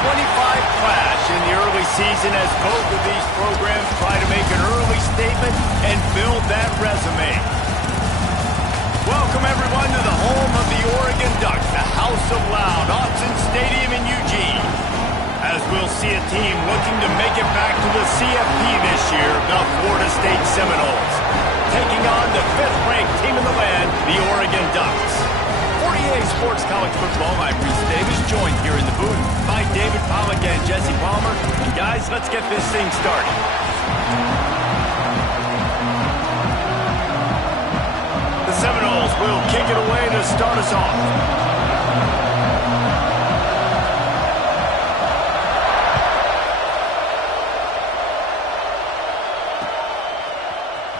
clash in the early season as both of these programs try to make an early statement and build that resume. Welcome, everyone, to the home of the Oregon Ducks, the House of Loud, Autzen Stadium in Eugene. As we'll see a team looking to make it back to the CFP this year, the Florida State Seminoles, taking on the 5th-ranked team in the land, the Oregon Ducks. 48 Sports College Football, I'm Reese Davis, joined here in the booth by David Pollack and Jesse Palmer. And guys, let's get this thing started. The Seminoles will kick it away to start us off.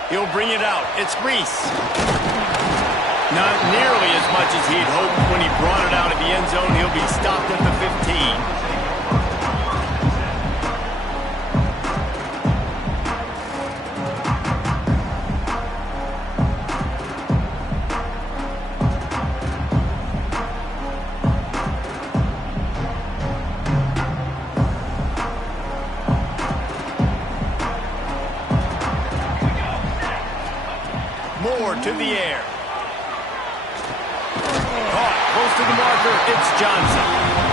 He'll bring it out. It's Reese. Not nearly as much as he'd hoped when he brought it out of the end zone. He'll be stopped at the 15. Moore to the air. Close to the marker, it's Johnson.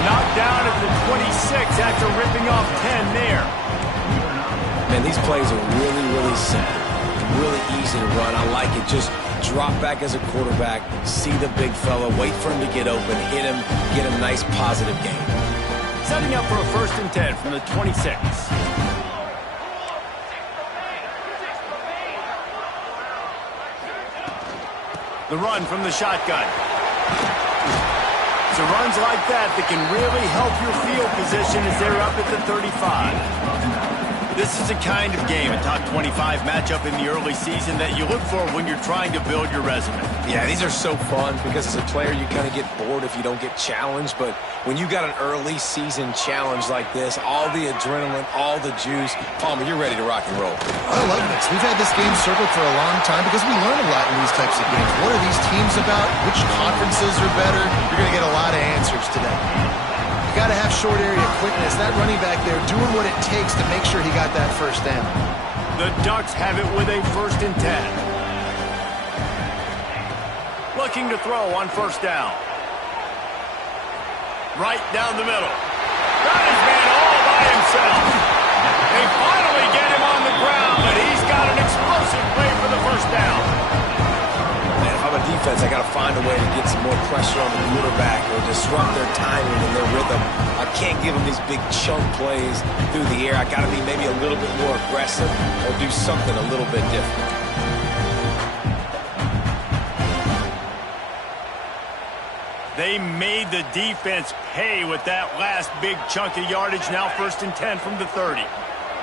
Knocked down at the 26 after ripping off 10 there. Man, these plays are really, really simple. Really easy to run. I like it. Just drop back as a quarterback, see the big fella, wait for him to get open, hit him, get a nice positive gain. Setting up for a 1st and 10 from the 26. The run from the shotgun. It's runs like that can really help your field position as they're up at the 35. This is a kind of game, a top 25 matchup in the early season that you look for when you're trying to build your resume. Yeah, these are so fun because as a player you kind of get bored if you don't get challenged, but when you got an early season challenge like this, all the adrenaline, all the juice, Palmer, you're ready to rock and roll. I love this. We've had this game circled for a long time because we learn a lot in these types of games. What are these teams about? Which conferences are better? You're going to get a lot of answers today. You got to have short area quickness. That running back there doing what it takes to make sure he got that first down. The Ducks have it with a 1st and 10. Looking to throw on 1st down. Right down the middle. Got his man all by himself. They finally get him on the ground, but he's got an explosive play for the 1st down. Man, if I'm a defense, I got to find a way to get some more pressure on the quarterback or disrupt their timing and their rhythm. I can't give them these big chunk plays through the air. I got to be maybe a little bit more aggressive or do something a little bit different. They made the defense pay with that last big chunk of yardage. Now 1st and 10 from the 30.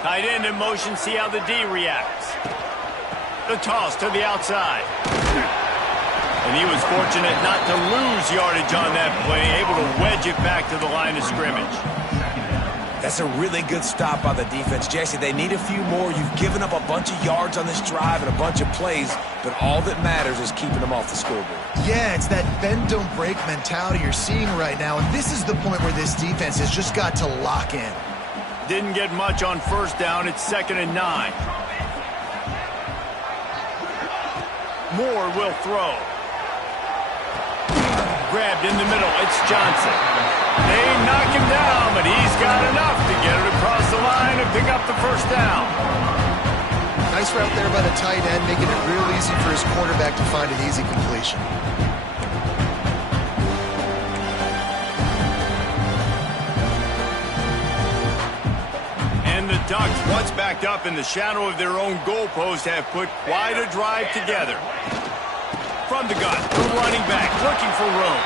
Tight end in motion, see how the D reacts. The toss to the outside. And he was fortunate not to lose yardage on that play, able to wedge it back to the line of scrimmage. That's a really good stop by the defense. Jesse, they need a few more. You've given up a bunch of yards on this drive and a bunch of plays, but all that matters is keeping them off the scoreboard. Yeah, it's that bend, don't break mentality you're seeing right now, and this is the point where this defense has just got to lock in. Didn't get much on 1st down. It's 2nd and 9. Moore will throw. Grabbed in the middle. It's Johnson. They knock him down, but he's got enough to get it across the line and pick up the 1st down. Nice route there by the tight end, making it real easy for his quarterback to find an easy completion. And the Ducks, once backed up in the shadow of their own goalpost, have put quite a drive together. From the gun, the running back looking for room.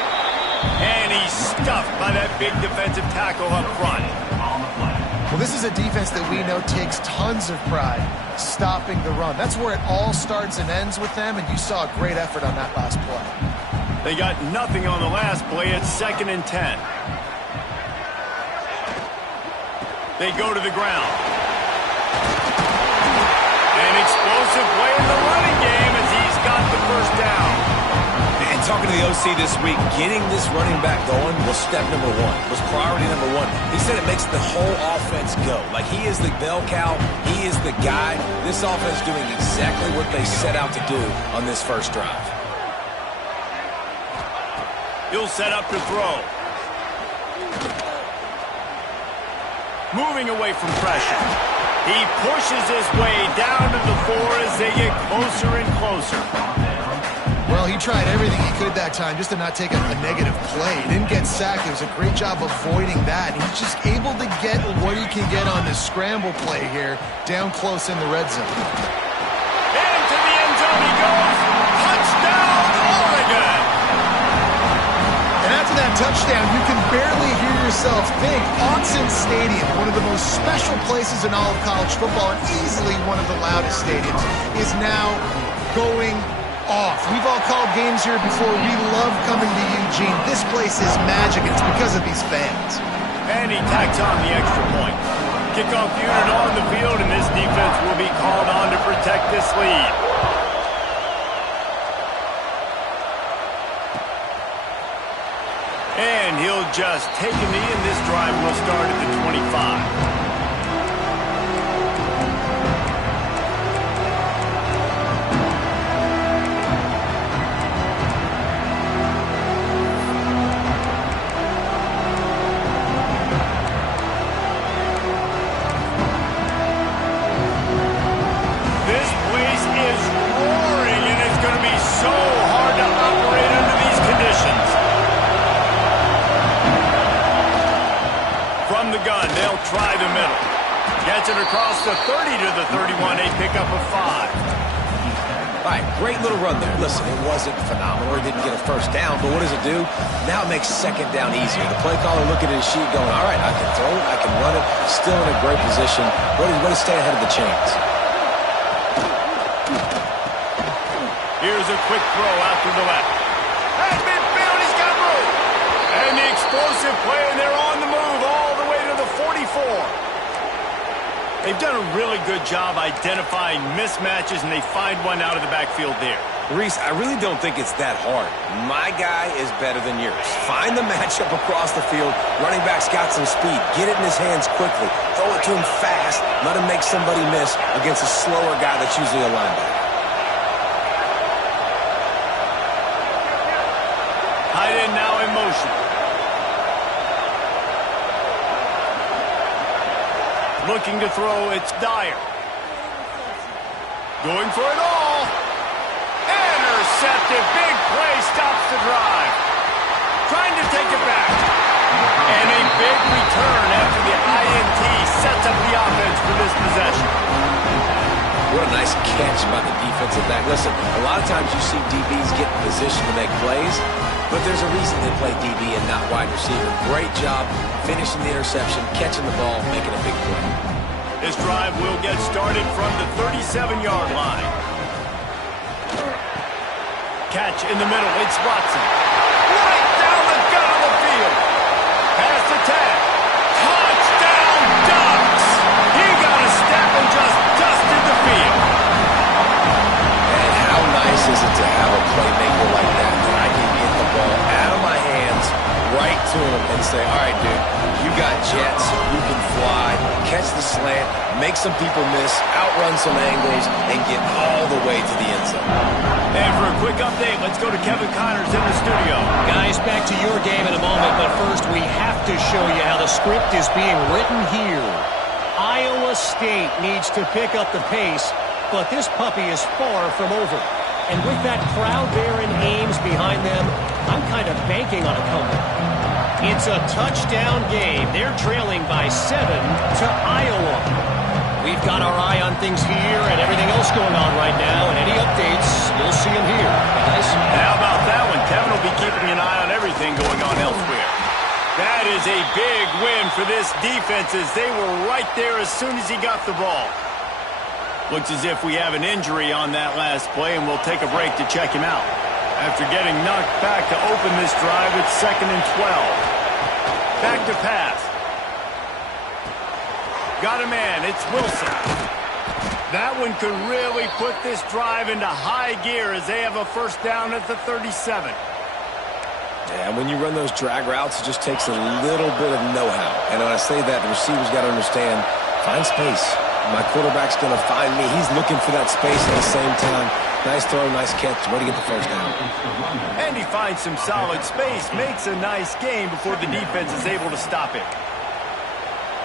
And he's stuffed by that big defensive tackle up front. Well, this is a defense that we know takes tons of pride stopping the run. That's where it all starts and ends with them, and you saw a great effort on that last play. They got nothing on the last play. It's 2nd and 10. They go to the ground. An explosive play in the running game as he's got the 1st down. And talking to the OC this week, getting this running back going was step number one, was priority number one. He said it makes the whole offense go. Like, he is the bell cow. He is the guy. This offense doing exactly what they set out to do on this first drive. He'll set up to throw. Moving away from pressure. He pushes his way down to the 4 as they get closer and closer. Well, he tried everything he could that time just to not take a negative play. He didn't get sacked. It was a great job avoiding that. He's just able to get what he can get on this scramble play here down close in the red zone. Into the end zone he goes. Touchdown, Oregon! And after that touchdown, you can barely hear yourself think. Autzen Stadium, one of the most special places in all of college football and easily one of the loudest stadiums, is now going off. We've all called games here before. We love coming to Eugene. This place is magic, and it's because of these fans. And he tacks on the extra point. Kickoff unit on the field, and this defense will be called on to protect this lead. And he'll just take a knee, and this drive will start at the 25. Try the middle. Gets it across the 30 to the 31. A pickup of 5. All right, great little run there. Listen, it wasn't phenomenal. He didn't get a first down, but what does it do? Now it makes second down easier. The play caller looking at his sheet going, all right, I can throw it, I can run it. Still in a great position. Ready to stay ahead of the chains. Here's a quick throw out to the left. At midfield, he's got room. And the explosive play, and they're on the move all the way to the 44. They've done a really good job identifying mismatches, and they find one out of the backfield there. Reese, I really don't think it's that hard. My guy is better than yours. Find the matchup across the field. Running back's got some speed. Get it in his hands quickly. Throw it to him fast. Let him make somebody miss against a slower guy that's usually a linebacker. Tight end now in motion. Looking to throw, it's Dyer. Going for it all. Intercepted. Big play stops the drive. Trying to take it back. And a big return after the INT sets up the offense for this possession. What a nice catch by the defensive back. Listen, a lot of times you see DBs get in position to make plays, but there's a reason they play DB and not wide receiver. Great job finishing the interception, catching the ball, making a big play. This drive will get started from the 37-yard line. Catch in the middle. It's Watson. Right down the gut of the field. Pass to Tag. Touchdown, Ducks! He got a step and just dusted the field. And how nice is it to have a playmaker like that I can get the ball out of my hands right to him and say, all right, dude, you got jets, you can fly, catch the slant, make some people miss, outrun some angles, and get all the way to the end zone. And for a quick update, let's go to Kevin Connors in the studio. Guys, back to your game in a moment, but first we have to show you how the script is being written here. Iowa State needs to pick up the pace, but this puppy is far from over. And with that crowd there in Ames behind them, I'm kind of banking on a comeback. It's a touchdown game. They're trailing by 7 to Iowa. We've got our eye on things here and everything else going on right now, and any updates, you'll see them here, guys. And how about that one? Kevin will be keeping an eye on everything going on elsewhere. That is a big win for this defense as they were right there as soon as he got the ball. Looks as if we have an injury on that last play, and we'll take a break to check him out. After getting knocked back to open this drive, it's 2nd and 12. Back to pass. Got a man. It's Wilson. That one could really put this drive into high gear as they have a first down at the 37. Yeah, and when you run those drag routes, it just takes a little bit of know-how. And when I say that, the receiver's got to understand, find space. My quarterback's going to find me. He's looking for that space at the same time. Nice throw, nice catch. Way to get the first down. And he finds some solid space, makes a nice gain before the defense is able to stop it.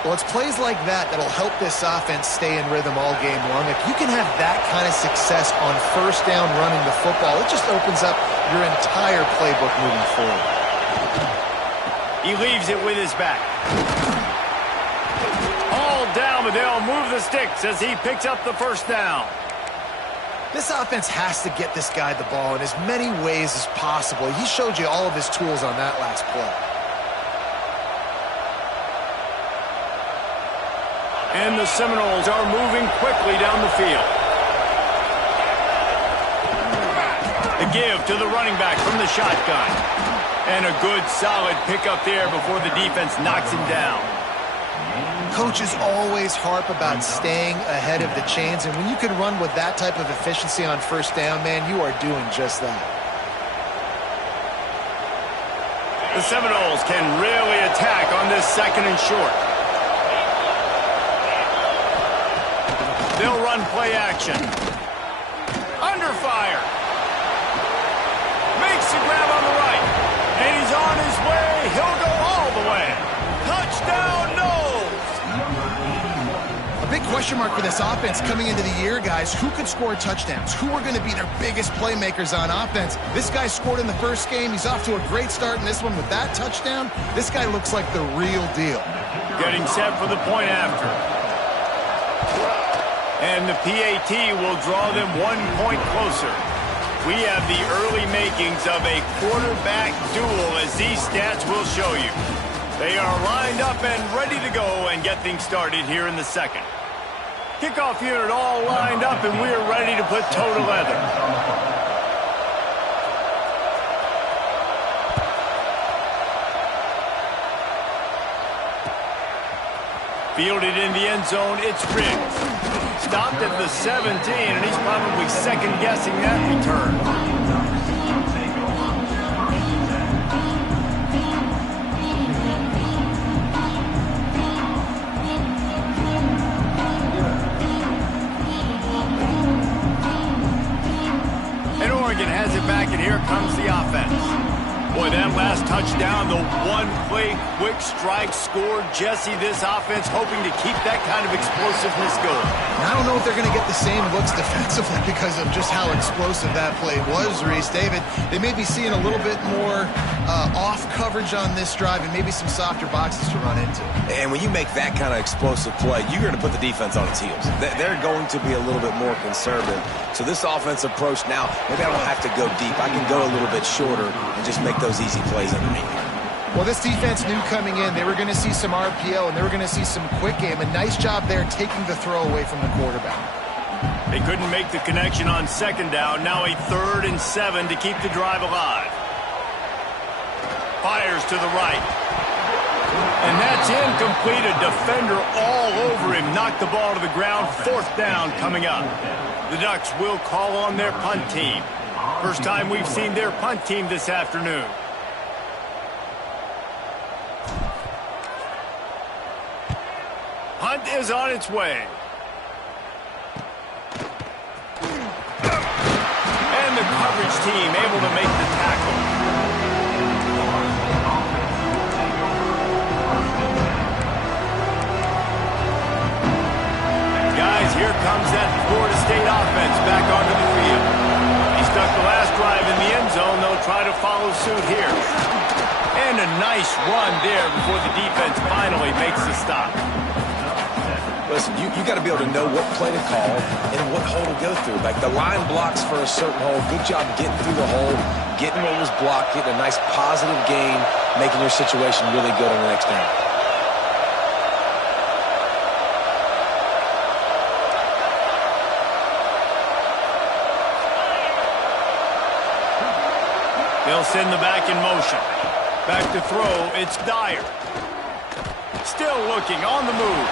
Well, it's plays like that that'll help this offense stay in rhythm all game long. If you can have that kind of success on first down running the football, it just opens up your entire playbook moving forward. He leaves it with his back. All down, but they'll move the sticks as he picks up the first down. This offense has to get this guy the ball in as many ways as possible. He showed you all of his tools on that last play. And the Seminoles are moving quickly down the field. The give to the running back from the shotgun. And a good, solid pickup there before the defense knocks him down. Coaches always harp about staying ahead of the chains, and when you can run with that type of efficiency on first down, man, you are doing just that. The Seminoles can really attack on this second and short. They'll run play action. Under fire. Makes the grab on the right. And he's on his way. He'll go all the way. Touchdown, Noles! A big question mark for this offense coming into the year, guys. Who could score touchdowns? Who are going to be their biggest playmakers on offense? This guy scored in the first game. He's off to a great start in this one with that touchdown. This guy looks like the real deal. Getting set for the point after. And the PAT will draw them 1 point closer. We have the early makings of a quarterback duel, as these stats will show you. They are lined up and ready to go and get things started here in the second. Kickoff unit all lined up, and we're ready to put toe to leather. Fielded in the end zone, it's Riggs. Stopped at the 17, and he's probably second-guessing that return. And Oregon has it back, and here comes the offense. Boy, that last touchdown, the one-play quick strike scored. Jesse, this offense hoping to keep that kind of explosiveness going. And I don't know if they're going to get the same looks defensively because of just how explosive that play was, Reese. David, they may be seeing a little bit more off coverage on this drive and maybe some softer boxes to run into. And when you make that kind of explosive play, you're going to put the defense on its heels. They're going to be a little bit more conservative. So this offense approach now, maybe I don't have to go deep. I can go a little bit shorter and just make those easy plays underneath. Well, this defense knew coming in they were going to see some RPO and they were going to see some quick game. A nice job there taking the throw away from the quarterback. They couldn't make the connection on second down. Now a 3rd and 7 to keep the drive alive. Fires to the right. And that's incomplete. A defender all over him. Knocked the ball to the ground. 4th down coming up. The Ducks will call on their punt team. First time we've seen their punt team this afternoon. Punt is on its way. And the coverage team able to make the tackle. Guys, here comes that Florida State offense back onto the field. He stuck the last drive in the end zone. They'll try to follow suit here. And a nice run there before the defense finally makes the stop. Listen, you got to be able to know what play to call and what hole to go through. Like the line blocks for a certain hole. Good job getting through the hole, getting what was blocked, getting a nice positive gain, making your situation really good on the next down. They'll send the back in motion. Back to throw, it's Dyer. Still looking, on the move.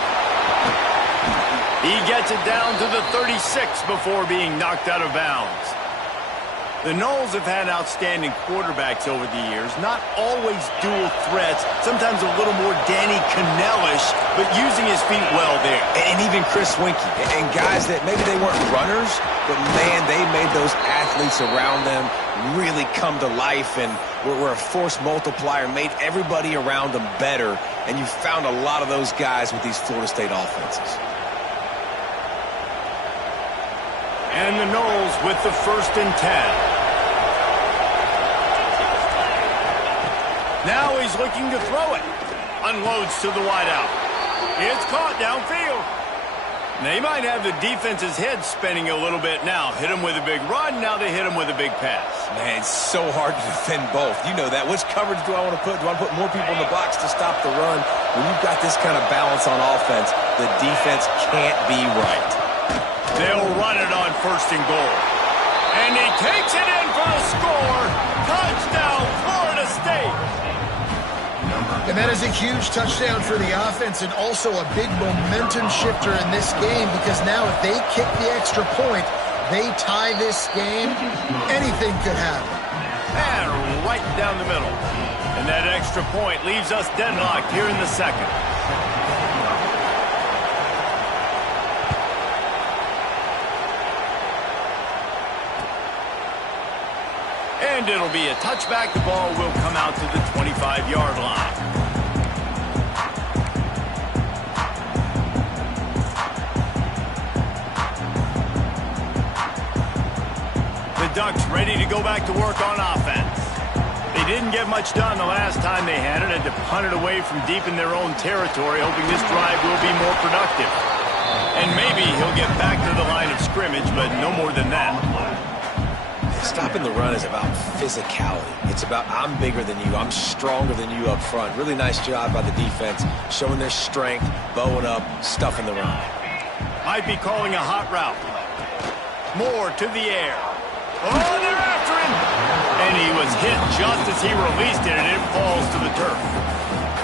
He gets it down to the 36 before being knocked out of bounds. The Noles have had outstanding quarterbacks over the years, not always dual threats, sometimes a little more Danny Cannellish, but using his feet well there. And even Chris Winkie, and guys that maybe they weren't runners, but man, they made those athletes around them really come to life and were a force multiplier, made everybody around them better, and you found a lot of those guys with these Florida State offenses. And the Noles with the 1st and 10. Now he's looking to throw it. Unloads to the wideout. It's caught downfield. They might have the defense's head spinning a little bit now. Hit him with a big run, now they hit him with a big pass. Man, it's so hard to defend both. You know that. Which coverage do I want to put? Do I want to put more people in the box to stop the run? When you've got this kind of balance on offense, the defense can't be right. They'll run it on 1st and goal. And he takes it in for the score. Touchdown, Florida State. And that is a huge touchdown for the offense and also a big momentum shifter in this game because now if they kick the extra point, they tie this game, anything could happen. And right down the middle. And that extra point leaves us deadlocked here in the 2nd. And it'll be a touchback. The ball will come out to the 25-yard line. The Ducks ready to go back to work on offense. They didn't get much done the last time they had it to punt it away from deep in their own territory, hoping this drive will be more productive. And maybe he'll get back to the line of scrimmage, but no more than that. Stopping the run is about physicality. It's about I'm bigger than you, I'm stronger than you up front. Really nice job by the defense, showing their strength, bowing up, stuffing the run. Might be calling a hot route. Moore to the air. Oh, they're after him! And he was hit just as he released it, and it falls to the turf.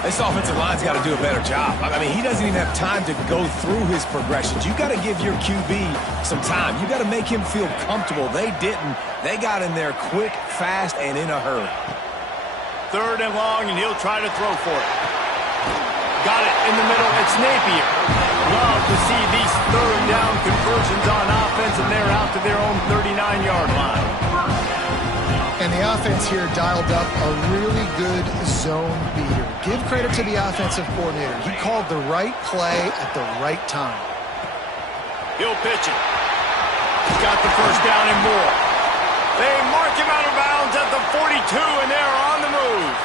This offensive line's got to do a better job. I mean, he doesn't even have time to go through his progressions. You got to give your QB some time. You got to make him feel comfortable. They didn't. They got in there quick, fast, and in a hurry. 3rd and long, and he'll try to throw for it. Got it in the middle. It's Napier. Love to see these 3rd down conversions on offense, and they're out to their own 39-yard line. And the offense here dialed up a really good zone beater. Give credit to the offensive coordinator. He called the right play at the right time. He'll pitch it. He's got the 1st down and more. They mark him out of bounds at the 42, and they're on the move.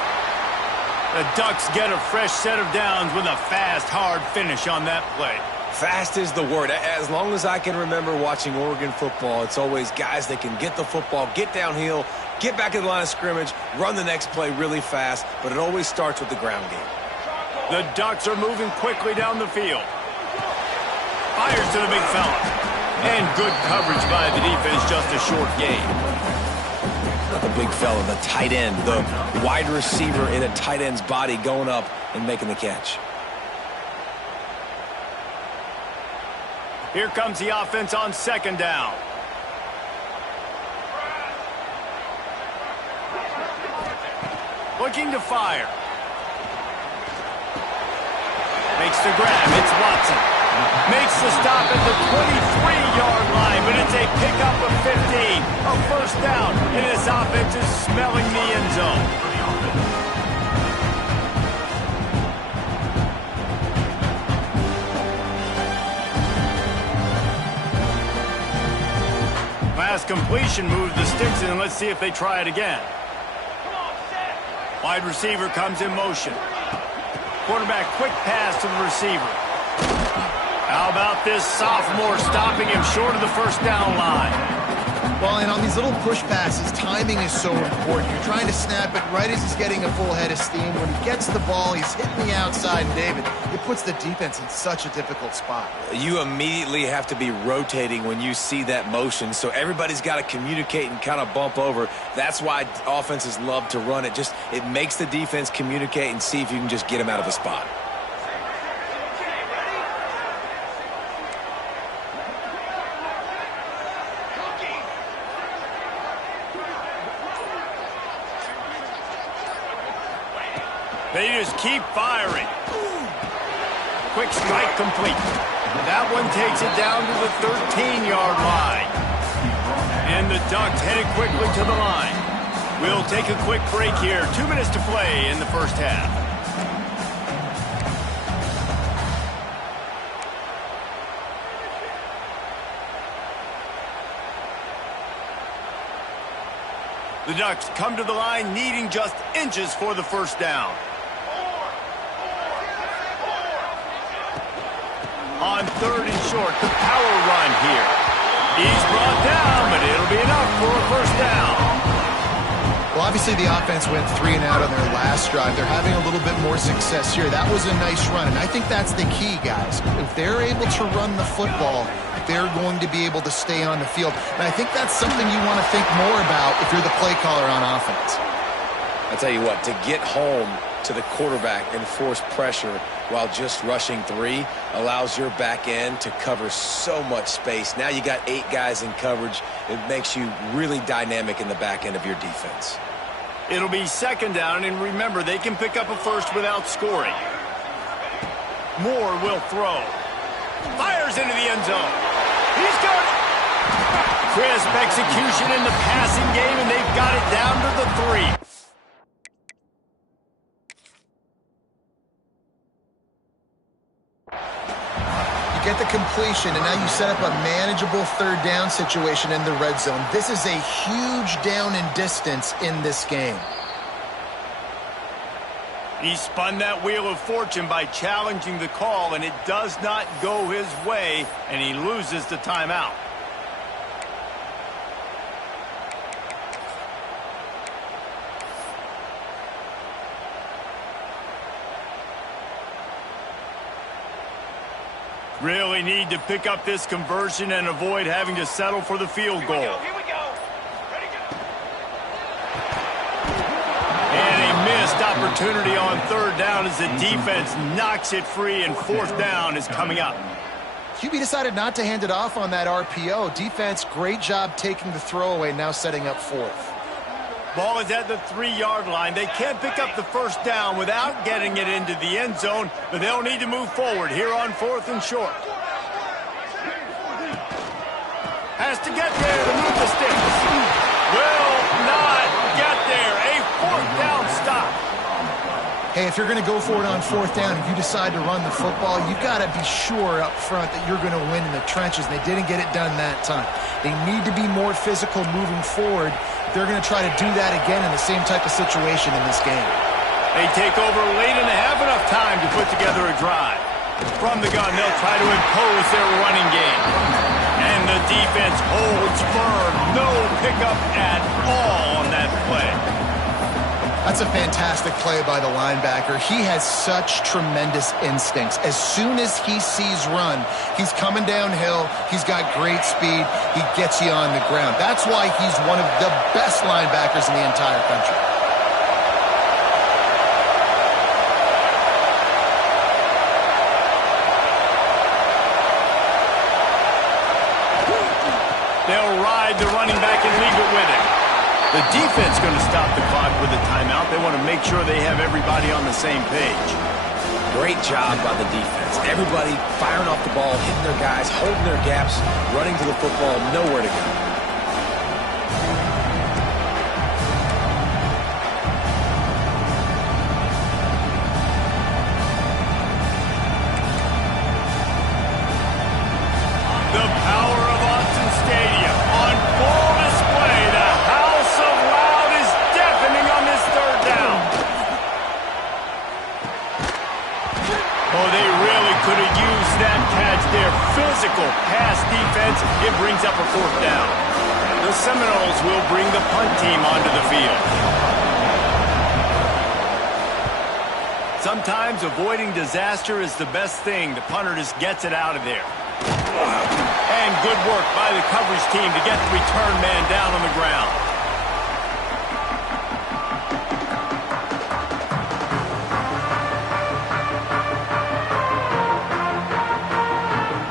The Ducks get a fresh set of downs with a fast, hard finish on that play. Fast is the word. As long as I can remember watching Oregon football, it's always guys that can get the football, get downhill, get back in the line of scrimmage, run the next play really fast, but it always starts with the ground game. The Ducks are moving quickly down the field. Fires to the big fella. And good coverage by the defense, just a short gain. The big fella, the tight end, the wide receiver in a tight end's body going up and making the catch. Here comes the offense on 2nd down. Looking to fire. Makes the grab. It's Watson. Makes the stop at the 23-yard line, but it's a pickup of 15. A 1st down, and this offense is smelling the end zone. Last completion moved the sticks in. Let's see if they try it again. Wide receiver comes in motion. Quarterback quick pass to the receiver. How about this sophomore stopping him short of the 1st down line? Well, and on these little push passes, timing is so important. You're trying to snap it right as he's getting a full head of steam. When he gets the ball, he's hitting the outside, and David, it puts the defense in such a difficult spot. You immediately have to be rotating when you see that motion, so everybody's got to communicate and kind of bump over. That's why offenses love to run it. It makes the defense communicate and see if you can just get him out of a spot. They just keep firing. Quick strike complete. That one takes it down to the 13-yard line. And the Ducks headed quickly to the line. We'll take a quick break here. 2 minutes to play in the first half. The Ducks come to the line needing just inches for the first down. On 3rd and short, the power run here. He's brought down, but it'll be enough for a first down. Well, obviously the offense went 3 and out on their last drive. They're having a little bit more success here. That was a nice run, and I think that's the key, guys. If they're able to run the football, they're going to be able to stay on the field. And I think that's something you want to think more about if you're the play caller on offense. I tell you what, to get home to the quarterback and force pressure while just rushing 3 allows your back end to cover so much space. Now you got 8 guys in coverage. It makes you really dynamic in the back end of your defense. It'll be 2nd down, and remember, they can pick up a first without scoring. Moore will throw. Fires into the end zone. He's got it. Crisp execution in the passing game, and they've got it down to the 3. Get the completion, and now you set up a manageable 3rd down situation in the red zone. This is a huge down in distance in this game. He spun that wheel of fortune by challenging the call, and it does not go his way, and he loses the timeout. Really need to pick up this conversion and avoid having to settle for the field goal. Here we go. Ready, go. And a missed opportunity on 3rd down as the defense knocks it free, and 4th down is coming up. QB decided not to hand it off on that RPO. Defense, great job taking the throwaway, now setting up 4th. Ball is at the 3-yard line. They can't pick up the first down without getting it into the end zone, but they'll need to move forward here on 4th and short. Has to get there to move the sticks. Will not get there. A 4th down stop. Hey, if you're going to go for it on 4th down, if you decide to run the football, you've got to be sure up front that you're going to win in the trenches. They didn't get it done that time. They need to be more physical moving forward. They're going to try to do that again in the same type of situation in this game. They take over late and have enough time to put together a drive. From the gun, they'll try to impose their running game. And the defense holds firm. No pickup at all on that play. That's a fantastic play by the linebacker. He has such tremendous instincts. As soon as he sees run, he's coming downhill. He's got great speed. He gets you on the ground. That's why he's one of the best linebackers in the entire country. They'll ride the running back and leave it with him. The defense going to stop the clock with a timeout. They want to make sure they have everybody on the same page. Great job by the defense. Everybody firing off the ball, hitting their guys, holding their gaps, running to the football, nowhere to go. The power of Autzen Stadium on full display. The House of Loud is deafening on this 3rd down. Oh, they really could have used that catch there. Physical pass defense. It brings up a 4th down. The Seminoles will bring the punt team onto the field. Sometimes avoiding disaster is the best thing. The punter just gets it out of there. And good work by the coverage team to get the return man down on the ground.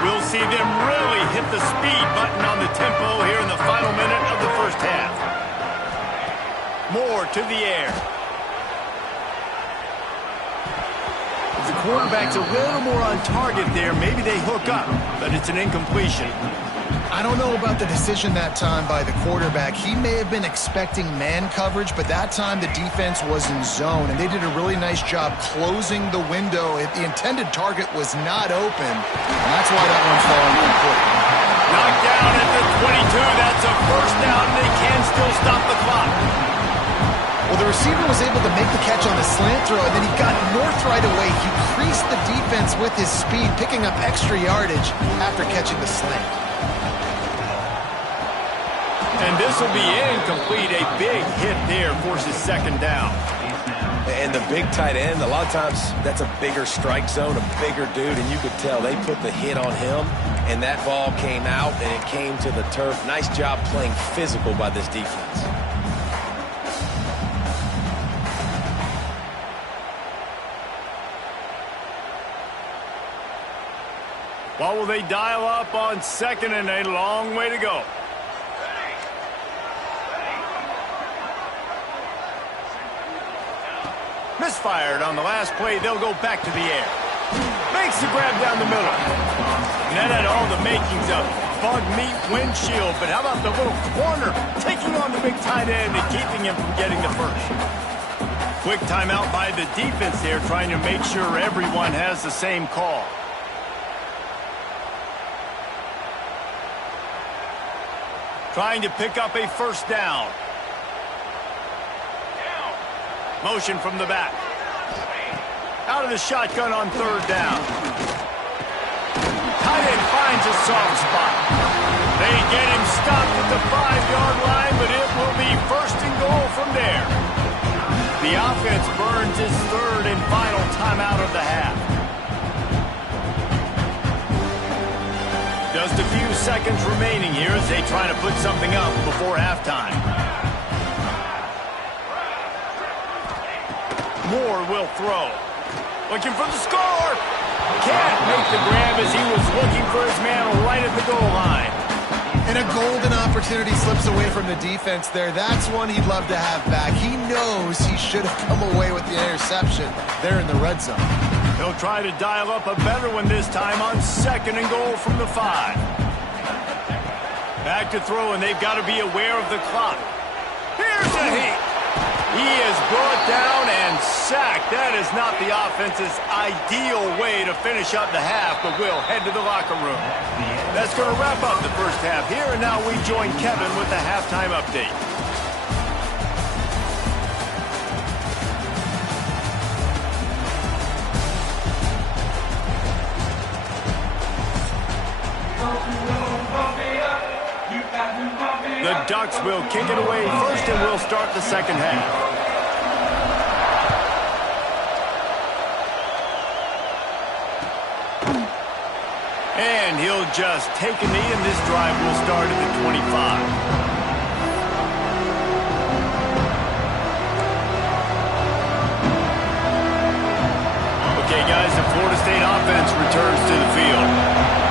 We'll see them really hit the speed button on the tempo here in the final minute of the first half. Moore to the air. the quarterback's a little more on target there, maybe they hook up, but it's an incompletion. I don't know about the decision that time by the quarterback. He may have been expecting man coverage, but that time the defense was in zone, and they did a really nice job closing the window. The intended target was not open, and that's why that one's falling complete. Knocked down at the 22. That's a first down. They can still stop the clock. Well, the receiver was able to make the catch on the slant throw, and then he got north right away. He creased the defense with his speed, picking up extra yardage after catching the slant. And this will be incomplete. A big hit there forces second down. And the big tight end, a lot of times that's a bigger strike zone, a bigger dude, and you could tell they put the hit on him, and that ball came out, and it came to the turf. Nice job playing physical by this defense. What will they dial up on second and a long way to go? Misfired on the last play. They'll go back to the air. Makes the grab down the middle. And that had all the makings of bug meat windshield. But how about the little corner taking on the big tight end and keeping him from getting the first? Quick timeout by the defense there, trying to make sure everyone has the same call. Trying to pick up a first down. Motion from the back. Out of the shotgun on third down. Tight end finds a soft spot. They get him stopped at the 5-yard line, but it will be first and goal from there. The offense burns its third and final timeout of the half. Just a few seconds remaining here as they try to put something up before halftime. Moore will throw. Looking for the score. Can't make the grab as he was looking for his man right at the goal line. And a golden opportunity slips away from the defense there. That's one he'd love to have back. He knows he should have come away with the interception there in the red zone. He'll try to dial up a better one this time on second and goal from the 5. Back to throw, and they've got to be aware of the clock. Here's a hit. He is brought down and sacked. That is not the offense's ideal way to finish up the half, but we'll head to the locker room. That's going to wrap up the first half here, and now we join Kevin with the halftime update. The Ducks will kick it away first, and we'll start the second half. And he'll just take a knee, and this drive will start at the 25. Okay, guys, the Florida State offense returns to the field.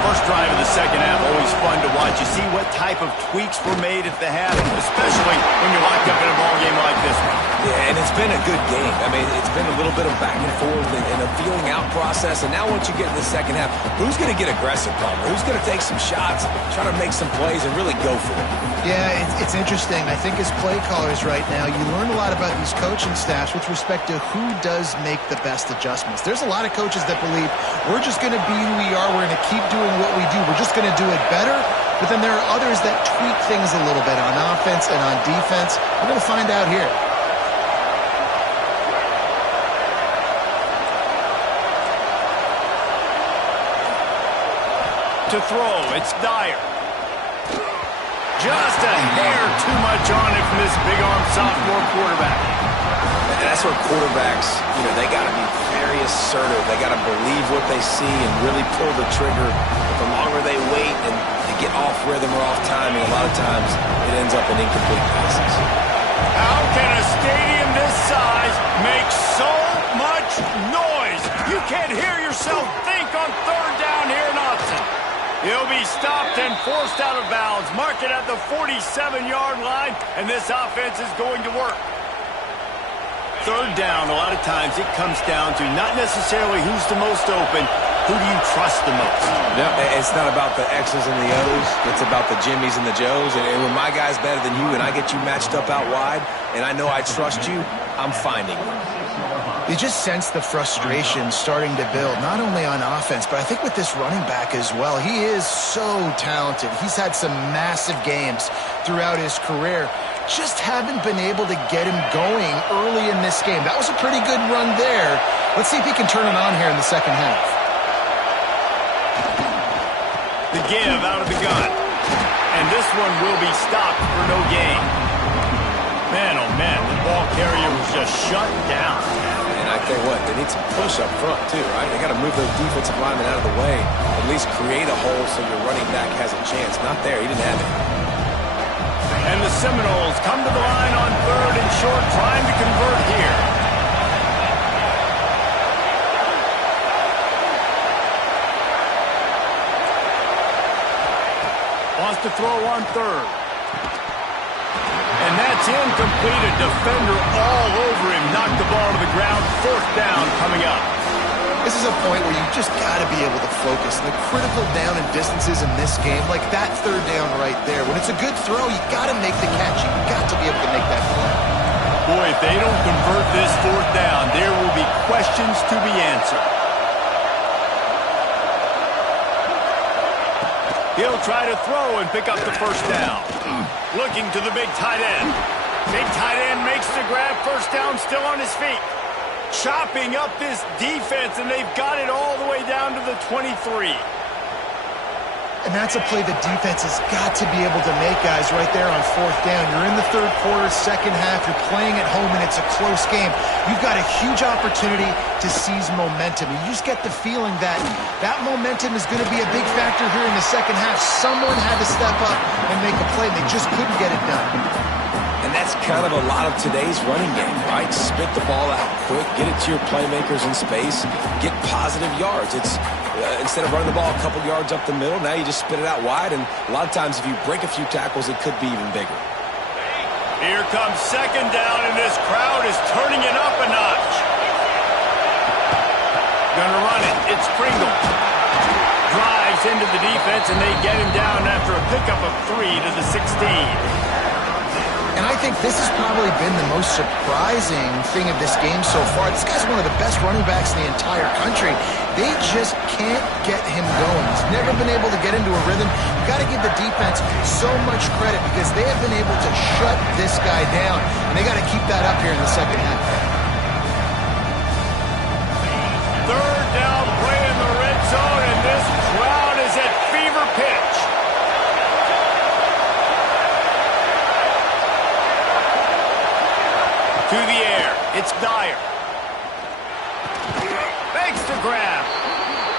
First drive of the second half, always fun to watch. You see what type of tweaks were made at the half, especially when you're locked up in a ball game like this one. Yeah, and it's been a good game. I mean, it's been a little bit of back and forth and a feeling out process. And now once you get in the second half, who's going to get aggressive, Palmer? Who's going to take some shots, try to make some plays, and really go for it? Yeah, it's interesting. I think as play callers right now, you learn a lot about these coaching staffs with respect to who does make the best adjustments. There's a lot of coaches that believe we're just going to be who we are. We're going to keep doing what we do. We're just going to do it better. But then there are others that tweak things a little bit on offense and on defense. We're going to find out here. To throw, it's Dyer. Just a hair too much on it from this big-arm sophomore quarterback. And that's where quarterbacks, they got to be very assertive. They got to believe what they see and really pull the trigger. But the longer they wait and they get off rhythm or off timing, a lot of times it ends up in incomplete passes. How can a stadium this size make so much noise? You can't hear yourself think on third down here in Austin. He'll be stopped and forced out of bounds. Mark it at the 47-yard line, and this offense is going to work. third down, a lot of times it comes down to not necessarily who's the most open, who do you trust the most? No, it's not about the X's and the O's. It's about the Jimmies and the Joes. And when my guy's better than you and I get you matched up out wide and I know I trust you, I'm finding you. You just sense the frustration starting to build, not only on offense, but I think with this running back as well. He is so talented. He's had some massive games throughout his career. Just haven't been able to get him going early in this game. That was a pretty good run there. Let's see if he can turn it on here in the second half. The give out of the gun. And this one will be stopped for no gain. Man, oh man, the ball carrier was just shut down. And I tell you what, they need some push up front too, right? They got to move those defensive linemen out of the way. At least create a hole so your running back has a chance. Not there, he didn't have it. And the Seminoles come to the line on third and short, trying to convert here. Wants to throw on third. And that's incomplete. A defender all over him. Knocked the ball to the ground. Fourth down coming up. This is a point where you just got to be able to focus. The critical down and distances in this game, like that third down right there. When it's a good throw, you got to make the catch. You got to be able to make that play. Boy, if they don't convert this fourth down, there will be questions to be answered. He'll try to throw and pick up the first down. Looking to the big tight end. Big tight end makes the grab. First down, still on his feet. Chopping up this defense, and they've got it all the way down to the 23. And that's a play the defense has got to be able to make, guys, right there on fourth down. You're in the third quarter, second half. You're playing at home, and it's a close game. You've got a huge opportunity to seize momentum. And you just get the feeling that that momentum is going to be a big factor here in the second half. Someone had to step up and make a play, and they just couldn't get it done. And that's kind of a lot of today's running game, right? Spit the ball out quick, get it to your playmakers in space, get positive yards. It's instead of running the ball a couple yards up the middle, now you just spit it out wide, and a lot of times if you break a few tackles, it could be even bigger. Here comes second down, and this crowd is turning it up a notch. Gonna run it. It's Pringle. Drives into the defense, and they get him down after a pickup of 3 to the 16. And I think this has probably been the most surprising thing of this game so far. This guy's one of the best running backs in the entire country. They just can't get him going. He's never been able to get into a rhythm. You've got to give the defense so much credit because they have been able to shut this guy down. And they got to keep that up here in the second half. Third down play in the red zone, and this crowd is at fever pitch. To the air, it's Dyer. Makes the grab.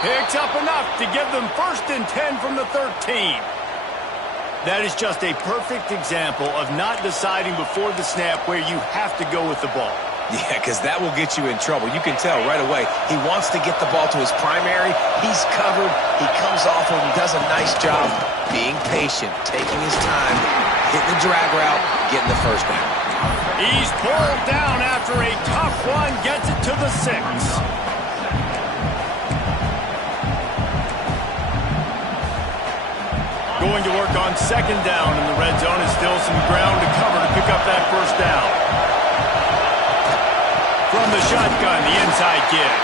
Picks up enough to give them 1st and 10 from the 13. That is just a perfect example of not deciding before the snap where you have to go with the ball. Yeah, because that will get you in trouble. You can tell right away. He wants to get the ball to his primary. He's covered. He comes off and does a nice job being patient, taking his time, hitting the drag route, getting the first down. He's pulled down after a tough run, gets it to the 6. Going to work on second down in the red zone, and still some ground to cover to pick up that first down. From the shotgun, the inside give.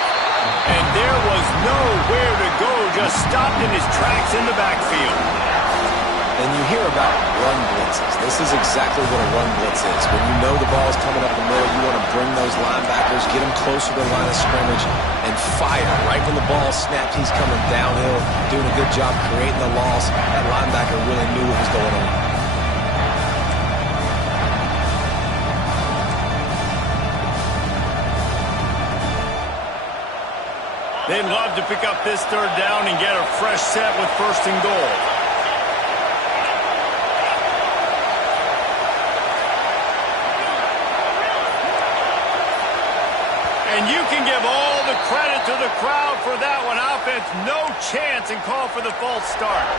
And there was nowhere to go, just stopped in his tracks in the backfield. And you hear about run blitzes. This is exactly what a run blitz is. When you know the ball's coming up the middle, you want to bring those linebackers, get them closer to the line of scrimmage, and fire. Right when the ball snapped, he's coming downhill, doing a good job creating the loss. That linebacker really knew what was going on. They'd love to pick up this third down and get a fresh set with 1st and goal. And you can give all the credit to the crowd for that one. Offense, no chance, and call for the false start.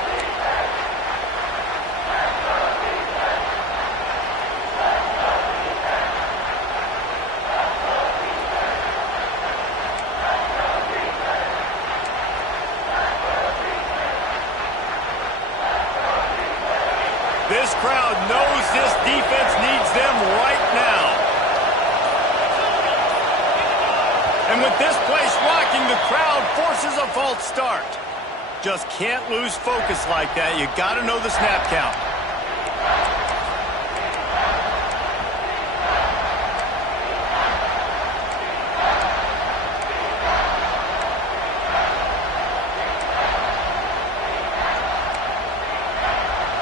This crowd knows this defense needs them right now. And with this place rocking, the crowd forces a false start. Just can't lose focus like that. You got to know the snap count.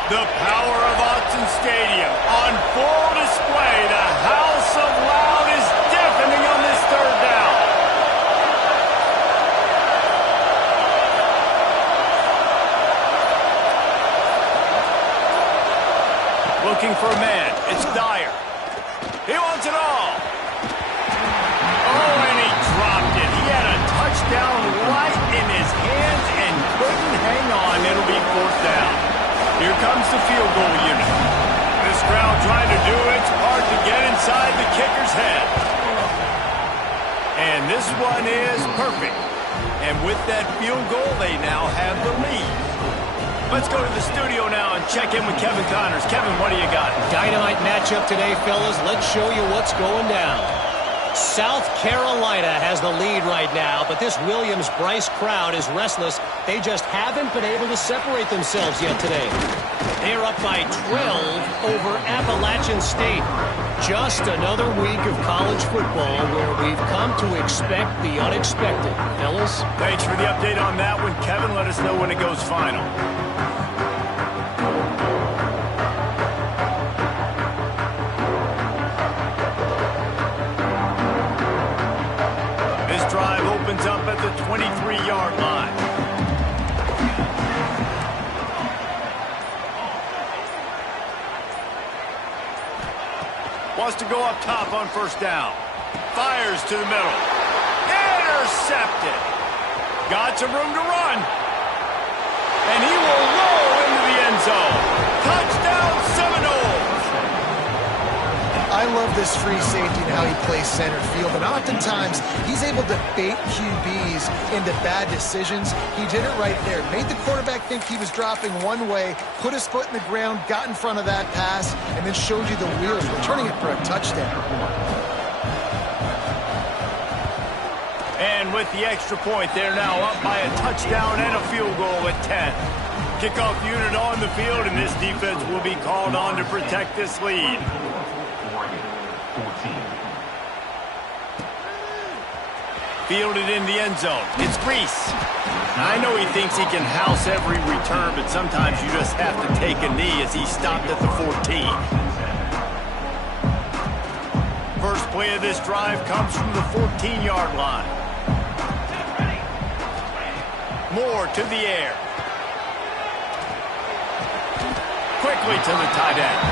The power of Autzen Stadium on full display. The House of Loud is deafening on this third down. Looking for a man. It's Dyer. He wants it all. Oh, and he dropped it. He had a touchdown right in his hands and couldn't hang on. It'll be fourth down. Here comes the field goal unit. This crowd trying to do its part to get inside the kicker's head. And this one is perfect. And with that field goal, they now have the lead. Let's go to the studio now and check in with Kevin Connors. Kevin, what do you got? Dynamite matchup today, fellas. Let's show you what's going down. South Carolina has the lead right now, but this Williams-Brice crowd is restless. They just haven't been able to separate themselves yet today. They're up by 12 over Appalachian State. Just another week of college football where we've come to expect the unexpected. Fellas? Thanks for the update on that one, Kevin. Let us know when it goes final. Drive opens up at the 23-yard line. Wants to go up top on first down. Fires to the middle. Intercepted. Got some room to run. And he will roll into the end zone. Touchdown Seminoles. I love this free safety and how he plays center field, and oftentimes he's able to bait QBs into bad decisions. He did it right there. Made the quarterback think he was dropping one way, put his foot in the ground, got in front of that pass, and then showed you the wheels, returning it for a touchdown. And with the extra point, they're now up by a touchdown and a field goal at 10. Kickoff unit on the field, and this defense will be called on to protect this lead. Fielded in the end zone. It's Reese. I know he thinks he can house every return, but sometimes you just have to take a knee as he stopped at the 14. First play of this drive comes from the 14-yard line. Moore to the air. Quickly to the tight end.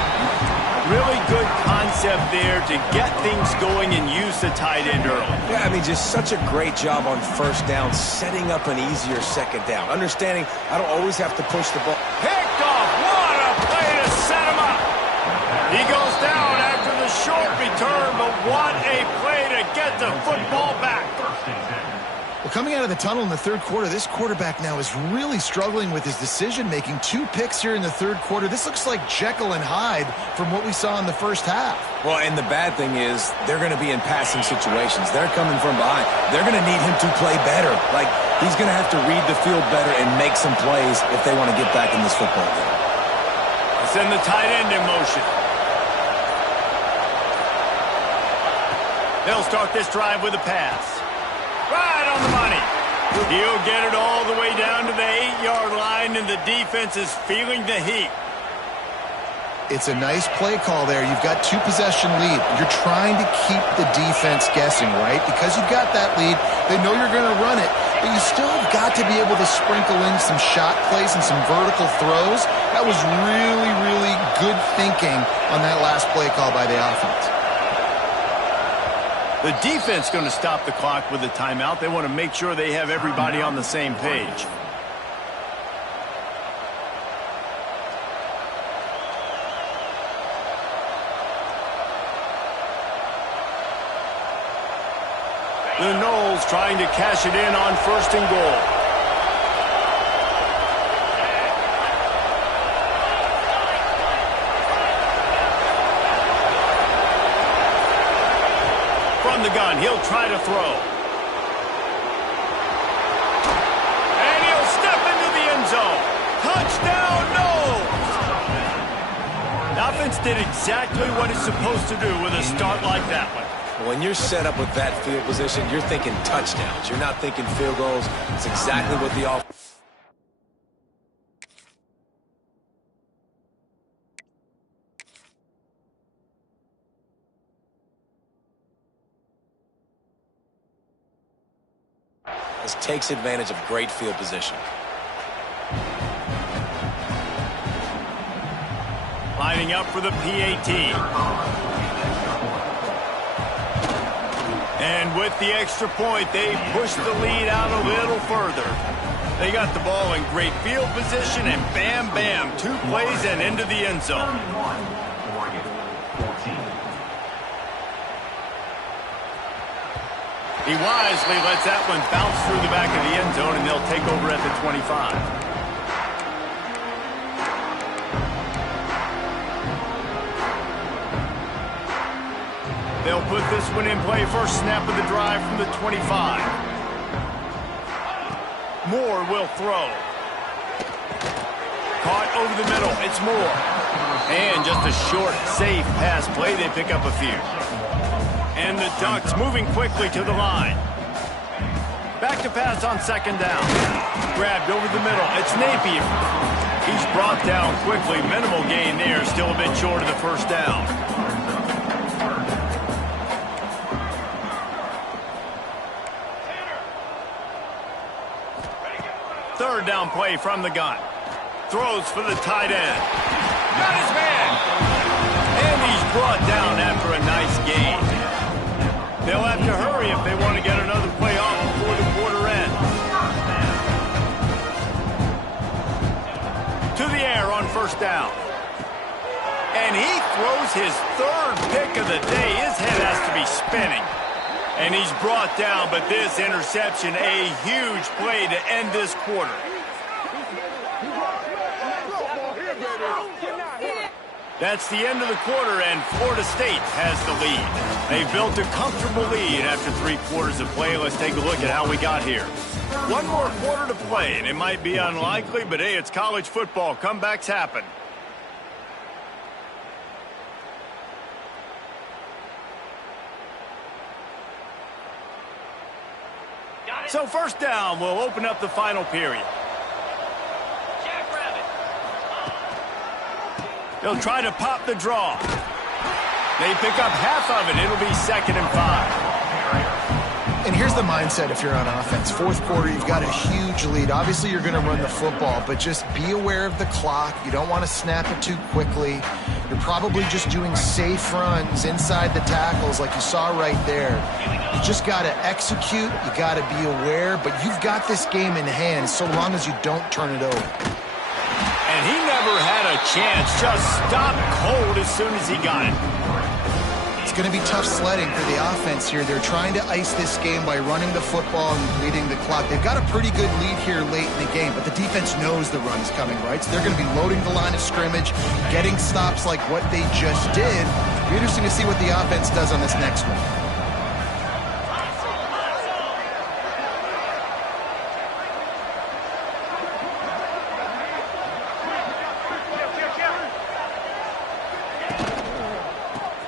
Really good concept there to get things going and use the tight end early. Yeah, I mean, just such a great job on first down, setting up an easier second down. Understanding I don't always have to push the ball. Picked off. What a play to set him up. He goes down after the short return, but what a play to get the football back. Well, coming out of the tunnel in the third quarter, this quarterback now is really struggling with his decision-making. 2 picks here in the third quarter. This looks like Jekyll and Hyde from what we saw in the first half. Well, and the bad thing is they're going to be in passing situations. They're coming from behind. They're going to need him to play better. Like, he's going to have to read the field better and make some plays if they want to get back in this football game. Send the tight end in motion. They'll start this drive with a pass. Right on the money. He'll get it all the way down to the 8-yard line, and the defense is feeling the heat. It's a nice play call there. You've got 2-possession lead. You're trying to keep the defense guessing, right? Because you've got that lead, they know you're going to run it, but you still have got to be able to sprinkle in some shot plays and some vertical throws. That was really, really good thinking on that last play call by the offense. The defense going to stop the clock with a timeout. They want to make sure they have everybody on the same page. The Noles trying to cash it in on first and goal. the gun. He'll try to throw. And he'll step into the end zone. Touchdown, no! The offense did exactly what it's supposed to do with a start like that one. When you're set up with that field position, you're thinking touchdowns. You're not thinking field goals. It's exactly what the offense... takes advantage of great field position. Lining up for the PAT. And with the extra point, they push the lead out a little further. They got the ball in great field position, and bam, bam, 2 plays and into the end zone. He wisely lets that one bounce through the back of the end zone, and they'll take over at the 25. They'll put this one in play. First snap of the drive from the 25. Moore will throw. Caught over the middle. It's Moore. And just a short, safe pass play. They pick up a few. And the Ducks moving quickly to the line. Back to pass on second down. Grabbed over the middle. It's Napier. He's brought down quickly. Minimal gain there. Still a bit short of the first down. Third down play from the gun. Throws for the tight end. Got his man. And he's brought down after a nice gain. They'll have to hurry if they want to get another play off before the quarter ends. To the air on first down. And he throws his third pick of the day. His head has to be spinning. And he's brought down, but this interception, a huge play to end this quarter. That's the end of the quarter, and Florida State has the lead. They've built a comfortable lead after 3 quarters of play. Let's take a look at how we got here. 1 more quarter to play, and it might be unlikely, but hey, it's college football. Comebacks happen. So first down will open up the final period. They'll try to pop the draw. They pick up half of it. It'll be 2nd and 5. And here's the mindset if you're on offense. 4th quarter, you've got a huge lead. Obviously, you're going to run the football, but just be aware of the clock. You don't want to snap it too quickly. You're probably just doing safe runs inside the tackles like you saw right there. You just got to execute. You got to be aware, but you've got this game in hand so long as you don't turn it over. And he never had a chance. Just stopped cold as soon as he got it. It's going to be tough sledding for the offense here. They're trying to ice this game by running the football and leading the clock. They've got a pretty good lead here late in the game, but the defense knows the run is coming, right? So they're going to be loading the line of scrimmage, getting stops like what they just did. It'll be interesting to see what the offense does on this next one.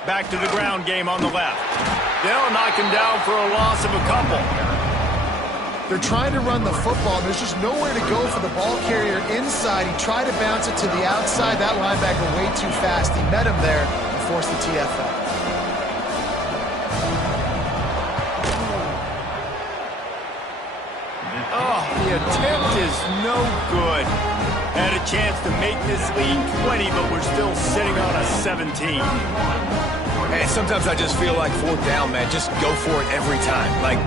Back to the ground game on the left. They'll knock him down for a loss of a couple. They're trying to run the football. There's just nowhere to go for the ball carrier inside. He tried to bounce it to the outside. That linebacker way too fast. He met him there and forced the TFL. Oh, the attempt is no good. Had a chance to make this lead 20, but we're still sitting on a 17. And sometimes I just feel like 4th down, man, just go for it every time. Like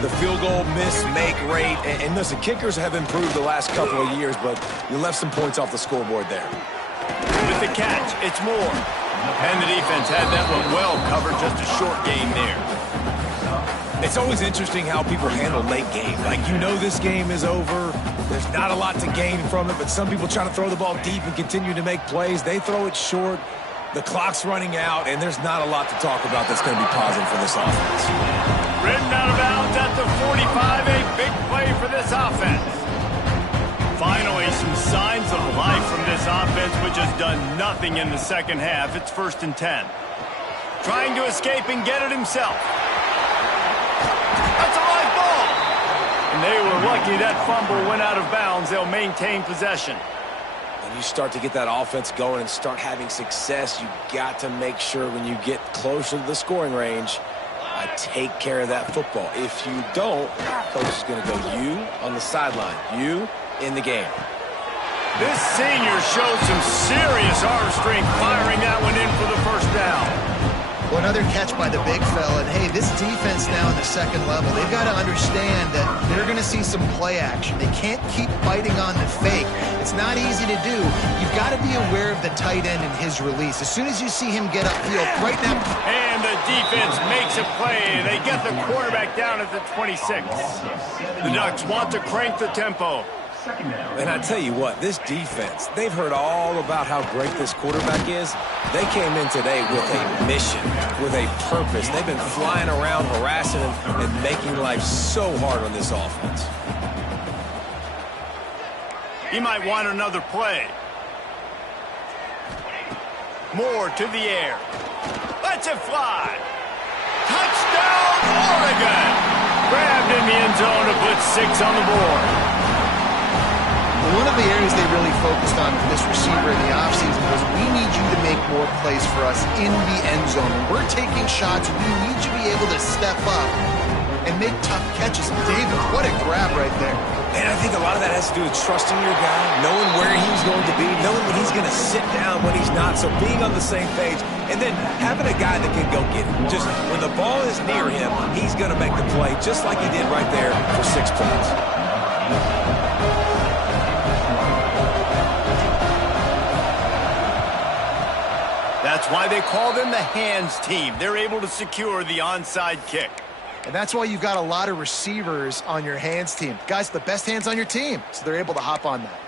the field goal miss-make rate. And listen, kickers have improved the last couple of years, but you left some points off the scoreboard there. With the catch, it's Moore. And the defense had that one well covered, just a short gain there. It's always interesting how people handle late game. Like, you know this game is over. There's not a lot to gain from it, but some people try to throw the ball deep and continue to make plays. They throw it short. The clock's running out, and there's not a lot to talk about that's going to be positive for this offense. Ridden out of bounds at the 45, a big play for this offense. Finally, some signs of life from this offense, which has done nothing in the second half. It's 1st and 10. Trying to escape and get it himself. That's a live ball. And they were lucky that fumble went out of bounds. They'll maintain possession. When you start to get that offense going and start having success, you got to make sure when you get closer to the scoring range, I take care of that football. If you don't, coach is going to go you on the sideline, you in the game. This senior showed some serious arm strength firing that one in for the first down. Well, another catch by the big fella. And, hey, this defense now in the second level, they've got to understand that they're going to see some play action. They can't keep biting on the fake. It's not easy to do. You've got to be aware of the tight end and his release. As soon as you see him get upfield right now. And the defense makes a play. They get the quarterback down at the 26. The Ducks want to crank the tempo. And I tell you what, this defense, they've heard all about how great this quarterback is. They came in today with a mission, with a purpose. They've been flying around, harassing him, and making life so hard on this offense. He might want another play. Moore to the air. Lets it fly. Touchdown, Oregon! Grabbed in the end zone to put 6 on the board. One of the areas they really focused on with this receiver in the offseason was we need you to make more plays for us in the end zone. When we're taking shots, we need you to be able to step up and make tough catches. David, what a grab right there. And I think a lot of that has to do with trusting your guy, knowing where he's going to be, knowing when he's going to sit down, when he's not, so being on the same page, and then having a guy that can go get it. Just when the ball is near him, he's going to make the play, just like he did right there for 6 points. That's why they call them the hands team. They're able to secure the onside kick. And that's why you've got a lot of receivers on your hands team. Guys, the best hands on your team, so they're able to hop on that.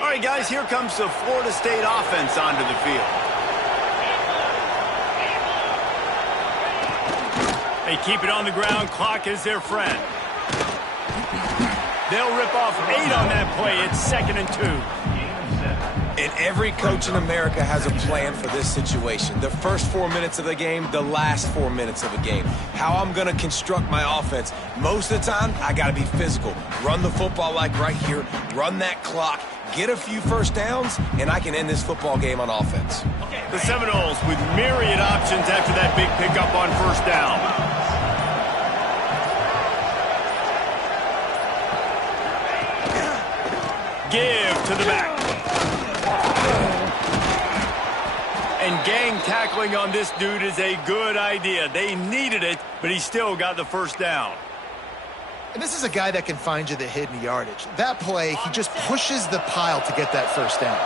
All right, guys, here comes the Florida State offense onto the field. They keep it on the ground. Clock is their friend. They'll rip off 8 on that play. It's 2nd and 2. And every coach in America has a plan for this situation. The first 4 minutes of the game, the last 4 minutes of the game. How I'm going to construct my offense. Most of the time, I got to be physical. Run the football like right here. Run that clock. Get a few first downs, and I can end this football game on offense. The Seminoles with myriad options after that big pickup on first down. Give to the back. And gang tackling on this dude is a good idea. They needed it, but he still got the first down. And this is a guy that can find you the hidden yardage. That play, he just pushes the pile to get that first down.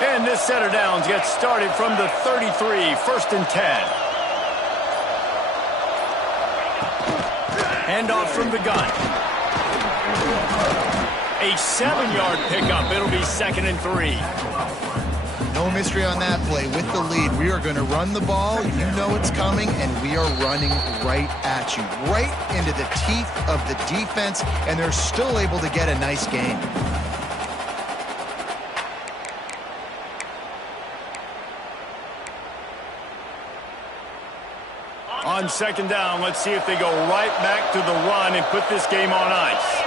And this set of downs gets started from the 33, 1st and 10. Handoff from the gun. A 7-yard pickup. It'll be 2nd and 3. No mystery on that play. With the lead, we are going to run the ball. You know it's coming, and we are running right at you. Right into the teeth of the defense, and they're still able to get a nice gain. On 2nd down, let's see if they go right back to the run and put this game on ice.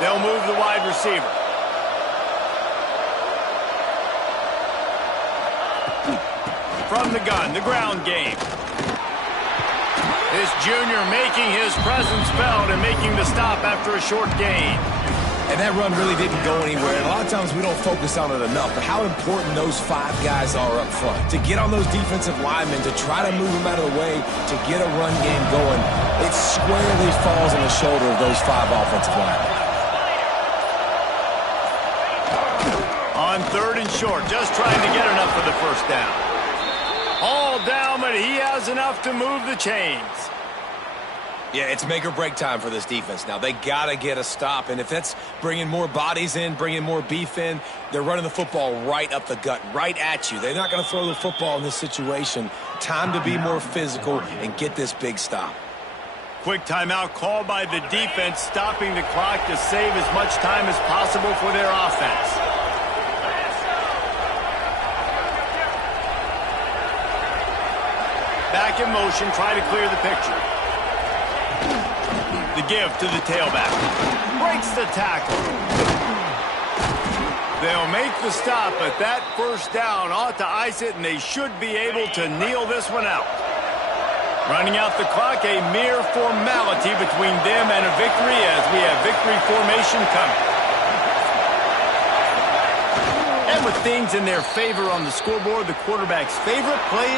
They'll move the wide receiver. From the gun, the ground game. This junior making his presence felt and making the stop after a short gain. And that run really didn't go anywhere. And a lot of times we don't focus on it enough, but how important those 5 guys are up front. To get on those defensive linemen, to try to move them out of the way, to get a run game going, it squarely falls on the shoulder of those 5 offensive linemen. On 3rd and short, just trying to get enough for the first down. All down, but he has enough to move the chains. Yeah, it's make or break time for this defense. Now, they got to get a stop, and if that's bringing more bodies in, bringing more beef in, they're running the football right up the gut, right at you. They're not going to throw the football in this situation. Time to be more physical and get this big stop. Quick timeout called by the defense, stopping the clock to save as much time as possible for their offense. Back in motion, try to clear the picture. The give to the tailback. Breaks the tackle. They'll make the stop, but that first down ought to ice it, and they should be able to kneel this one out. Running out the clock, a mere formality between them and a victory as we have victory formation coming. And with things in their favor on the scoreboard, the quarterback's favorite play